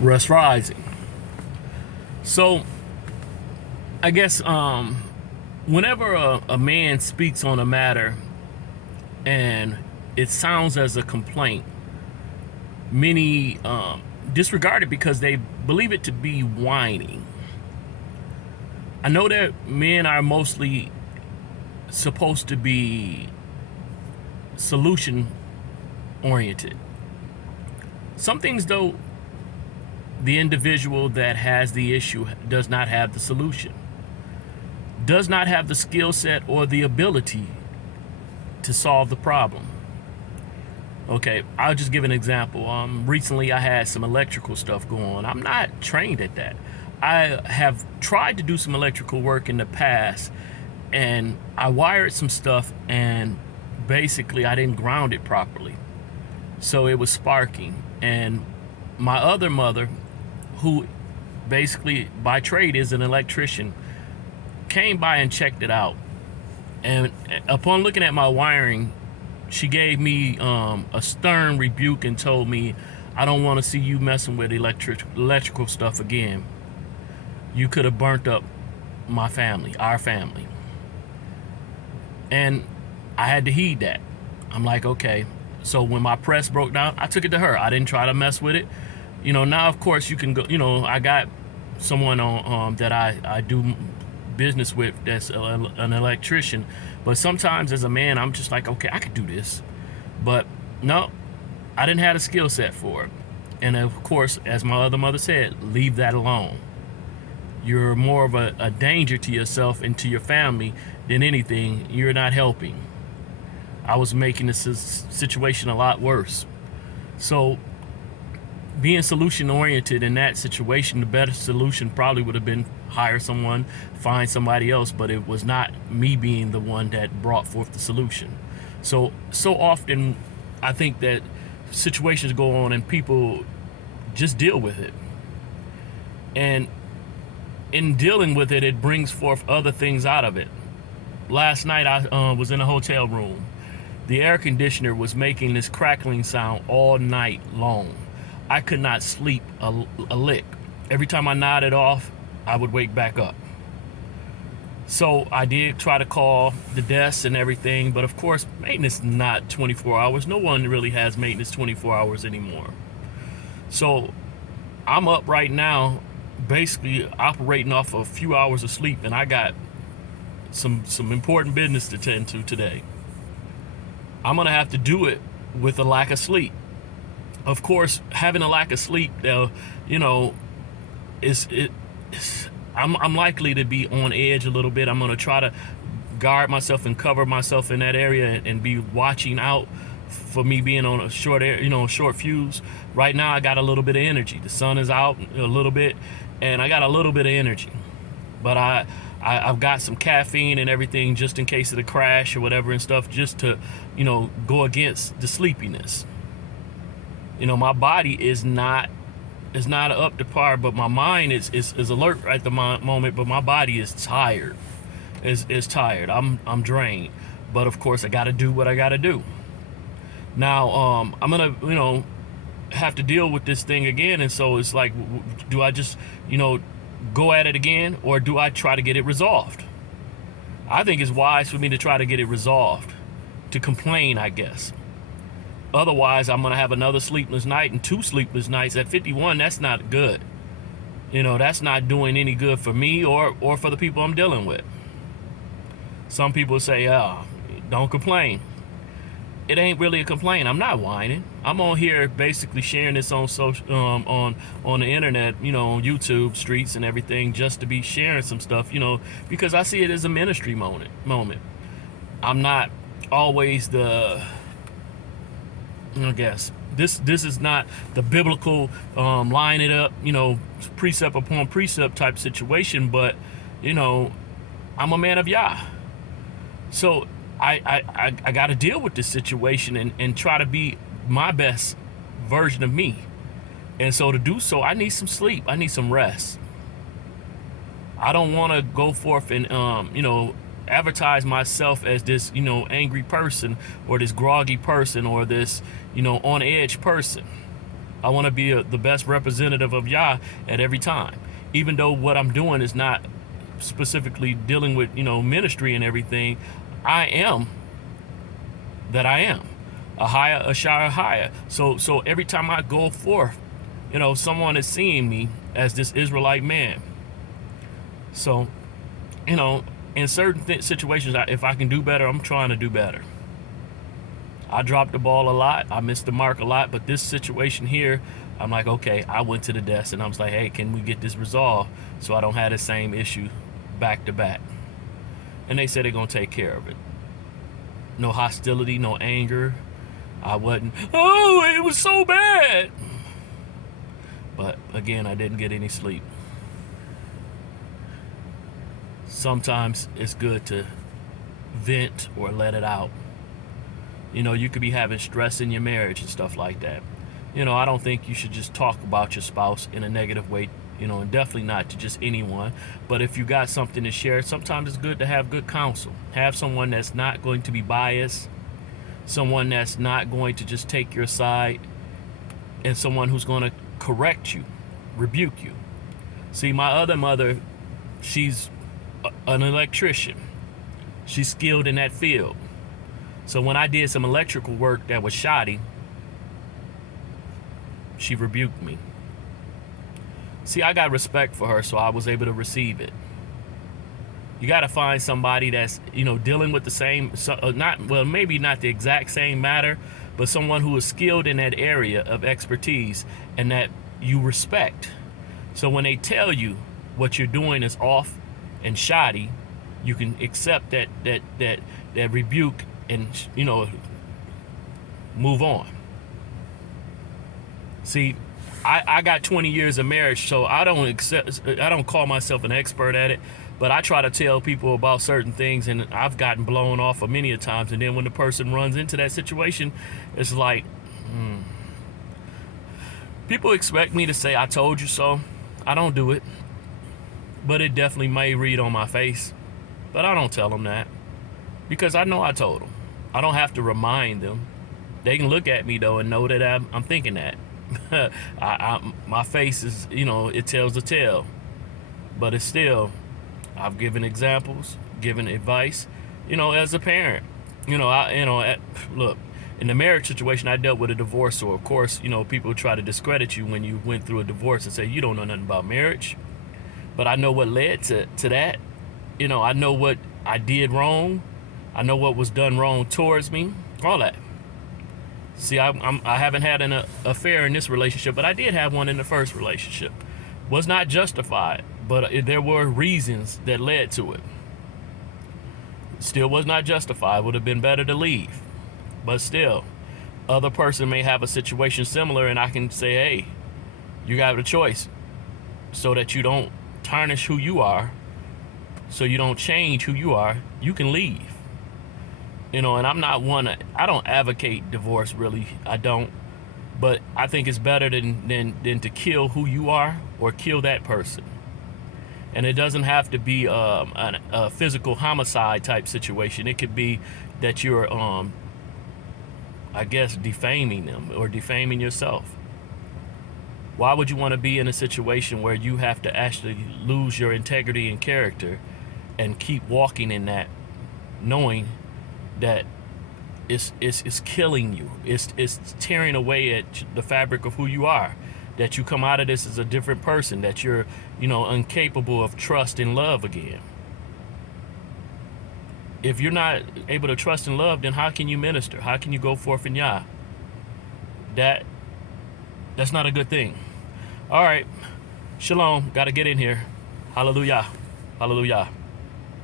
Russ Rising. So I guess whenever a man speaks on a matter and it sounds as a complaint, many disregard it because they believe it to be whining. I know that men are mostly supposed to be solution oriented. Some things, though, the individual that has the issue does not have the solution, does not have the skill set or the ability to solve the problem. Okay, I'll just give an example. Recently I had some electrical stuff going on. I'm not trained at that. I have tried to do some electrical work in the past, and I wired some stuff, and basically I didn't ground it properly. So it was sparking. And my other mother, who basically by trade is an electrician, came by and checked it out. And upon looking at my wiring, she gave me a stern rebuke and told me, I don't want to see you messing with electrical stuff again. You could have burnt up my family, our family. And I had to heed that. I'm like, okay. So when my press broke down, I took it to her. I didn't try to mess with it. Now of course you can go, I got someone on that I do business with that's an electrician, but sometimes as a man I'm just like, okay, I could do this, but no, I didn't have a skill set for it. And of course, as my other mother said, leave that alone. You're more of a danger to yourself and to your family than anything. You're not helping. I was making this situation a lot worse. So being solution oriented in that situation, the better solution probably would have been hire someone, find somebody else, but it was not me being the one that brought forth the solution. So often I think that situations go on and people just deal with it. And in dealing with it, it brings forth other things out of it. Last night I was in a hotel room. The air conditioner was making this crackling sound all night long. I could not sleep a lick. Every time I nodded off, I would wake back up. So I did try to call the desk and everything, but of course, maintenance not 24 hours. No one really has maintenance 24 hours anymore. So I'm up right now, basically operating off a few hours of sleep, and I got some important business to tend to today. I'm gonna have to do it with a lack of sleep. Of course, having a lack of sleep, I'm likely to be on edge a little bit. I'm gonna try to guard myself and cover myself in that area and be watching out for me being on a short fuse. Right now, I got a little bit of energy. The sun is out a little bit, and I got a little bit of energy. But I've got some caffeine and everything just in case of the crash or whatever and stuff, just to, go against the sleepiness. My body is not up to par, but my mind is alert at the moment, but my body is tired. Is tired. I'm drained. But of course I gotta do what I gotta do. Now I'm gonna have to deal with this thing again, and so it's like, do I just go at it again, or do I try to get it resolved? I think it's wise for me to try to get it resolved, to complain, I guess. Otherwise, I'm gonna have another sleepless night and 2 sleepless nights. At 51, that's not good. That's not doing any good for me or for the people I'm dealing with. Some people say, don't complain. It ain't really a complaint. I'm not whining. I'm on here basically sharing this on social, on the internet, on YouTube streets and everything, just to be sharing some stuff, because I see it as a ministry moment. I'm not always I guess this is not the biblical line it up, precept upon precept type situation, but I'm a man of Yah. So I got to deal with this situation and try to be my best version of me. And so to do so, I need some sleep. I need some rest. I don't want to go forth and advertise myself as this angry person, or this groggy person, or this on edge person. I want to be the best representative of Yah at every time. Even though what I'm doing is not specifically dealing with, ministry and everything, I am that I am. A higher, a shire higher. So every time I go forth, someone is seeing me as this Israelite man. So, in certain situations, if I can do better, I'm trying to do better. I dropped the ball a lot. I missed the mark a lot. But this situation here, I'm like, okay, I went to the desk and I was like, hey, can we get this resolved so I don't have the same issue back to back? And they said they're going to take care of it. No hostility, no anger. I wasn't, oh, it was so bad. But again, I didn't get any sleep. Sometimes it's good to vent or let it out. You could be having stress in your marriage and stuff like that. I don't think you should just talk about your spouse in a negative way, and definitely not to just anyone. But if you got something to share, sometimes it's good to have good counsel. Have someone that's not going to be biased, someone that's not going to just take your side, and someone who's going to correct you, rebuke you. See, my other mother, she's an electrician. She's skilled in that field. So when I did some electrical work that was shoddy, she rebuked me. See, I got respect for her, so I was able to receive it. You got to find somebody that's, dealing with the same, maybe not the exact same matter, but someone who is skilled in that area of expertise and that you respect. So when they tell you what you're doing is off and shoddy, you can accept that rebuke and, move on. See, I got 20 years of marriage, so I don't call myself an expert at it, but I try to tell people about certain things, and I've gotten blown off many a times. And then when the person runs into that situation, it's like, people expect me to say, I told you so. I don't do it, but it definitely may read on my face, but I don't tell them that because I know I told them. I don't have to remind them. They can look at me though and know that I'm thinking that. My face is, it tells the tale, but it's still, I've given examples, given advice, as a parent. Look, in the marriage situation, I dealt with a divorce, so of course, people try to discredit you when you went through a divorce and say you don't know nothing about marriage. But I know what led to that. I know what I did wrong. I know what was done wrong towards me. All that. See, I haven't had an affair in this relationship, but I did have one in the first relationship. Was not justified, but there were reasons that led to it. Still was not justified. Would have been better to leave. But still, other person may have a situation similar, and I can say, hey, you got a choice so that you don't tarnish who you are, so you don't change who you are. You can leave. And I'm not I don't advocate divorce, really. I don't. But I think it's better than to kill who you are or kill that person. And it doesn't have to be a physical homicide type situation. It could be that you're, defaming them or defaming yourself. Why would you want to be in a situation where you have to actually lose your integrity and character and keep walking in that, knowing that it's killing you, it's tearing away at the fabric of who you are, that you come out of this as a different person, that you're incapable of trust and love again. If you're not able to trust and love, then how can you minister? How can you go forth in Yah? That's not a good thing. All right, shalom. Got to get in here. Hallelujah. Hallelujah.